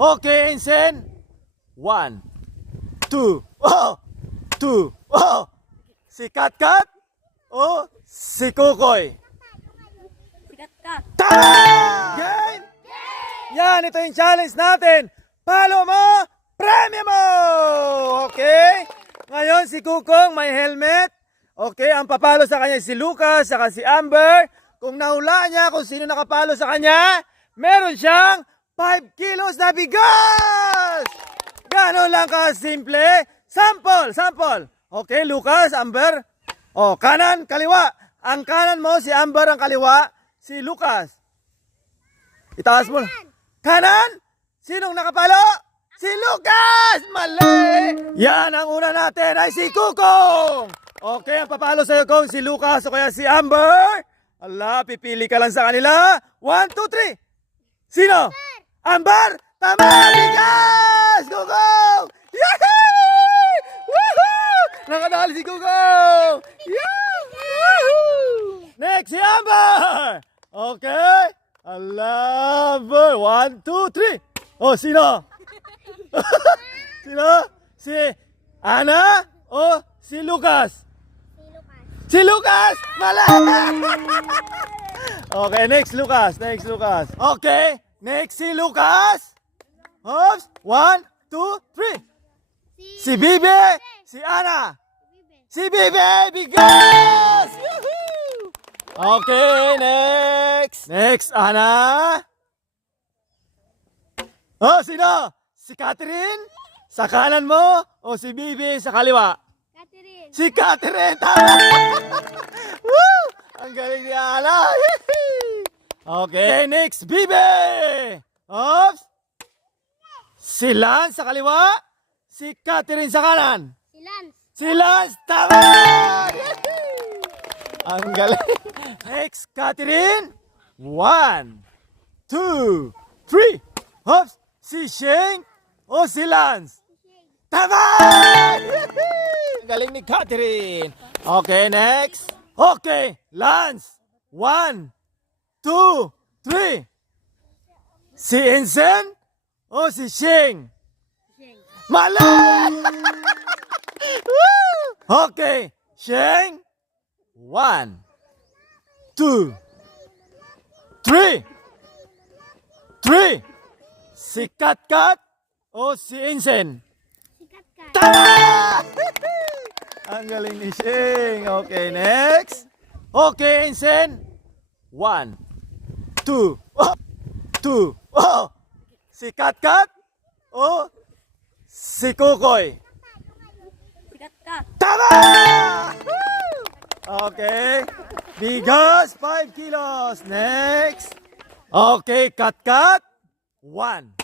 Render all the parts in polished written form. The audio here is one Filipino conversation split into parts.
Okay, Insen. 1, 2, oh! 2, oh! Si Katkat o si Kukoy? Sikat ka. Tama! Game? Yan, ito yung challenge natin. Palo mo, premyo mo! Okay? Ngayon si Kukong may helmet. Okay, ang papalo sa kanya si Lucas, saka si Amber. Kung nahulaan niya kung sino nakapalo sa kanya, meron siyang 5 kilos na bigas! Ganon lang kasimple. Sample. Okay, Lucas, Amber. Oh, kanan, kaliwa. Ang kanan mo, si Amber, ang kaliwa, si Lucas. Itaas mo. Kanan? Sinong nakapalo? Si Lucas! Mali! Yan, ang una natin ay si Kukong. Okay, ang papalo sa'yo kung si Lucas o kaya si Amber. Ala, pipili ka lang sa kanila. 1, 2, 3. Sino? Amber! Tama! Bigas! Kukong! Yahoo! Woohoo! Nakadali si Kukong! Yahoo! Next, si Amber! Okay. Amber! 1, 2, 3. Oh, sino? Sino? Si Ana o si Lucas? Si Lucas! Mali! Okay, next Lucas. Okay, next si Lucas. Oops. 1, 2, 3. Si Bibi, si Ana. Si Bibi, bigas! Yahoo! Okay, next Ana. Oh, sino? Si Catherine? Sa kanan mo o si Bibi sa kaliwa? Catherine. Si Catherine! Tama! Woo! Ang galing ni Ana! Okay, next, Bibi! Oops! Si Lance sa kaliwa, si Catherine sa kanan. Si Lance! Tama! Ang galing! Next, Catherine! 1, 2, 3. Oops! Si Shane o si Lance? Tama! Ang galing ni Catherine. Okay, next. Okay, Lance. 1, 2, 3. Si Ensen o si Shane? Mali! Okay, Shane. 1, 2, 3. 3. Si Katkat o si Insen? Tama! Ang galing ni Shing. Okay, next. Okay, Insen. 1, 2, 2. Oh! Si Katkat o si Kukoy? Sikat ka. Tama! Okay. Bigas, 5 kilos. Next. Okay, Katkat. 1,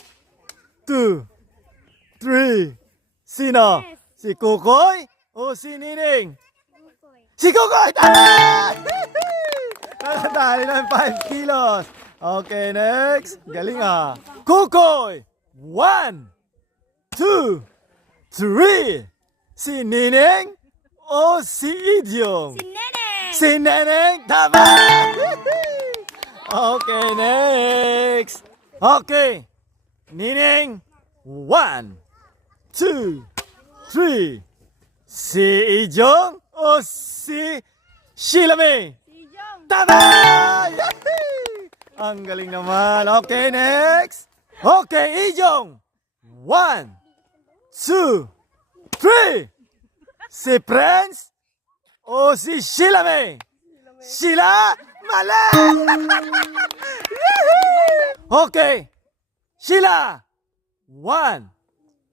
2, 3. Sino? Si Kukoy o si Nining? Si Kukoy! Tama! Nakadali ng 5 kilos. Okay, next. Galing ah. Kukoy! 1, 2, 3. Si Nining o si Idyong? Si Neneng. Si Neneng! Tama! Okay, next. Okay. Nining, 1, 2, 3. Si Ijong o si Sheila May? Si Jong. Tama! Yahoo! Ang galing naman. Okay, next. Okay, Ijong. 1, 2, 3. Si Prince o si Sheila May? Sheila? Mali! Okay. Sheila. 1,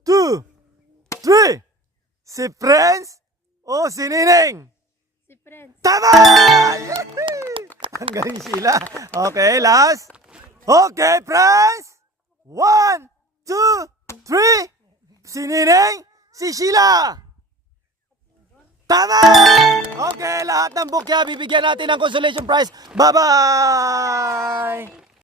2, 3. Si Prince o si Nining? Si Prince. Tama! Yahoo! Ang galing Sheila. Okay, last. Okay, Prince. 1, 2, 3. Si Nining, si Sheila. Tama! Okay, lahat ng bukya bibigyan natin ng consolation prize. Bye-bye!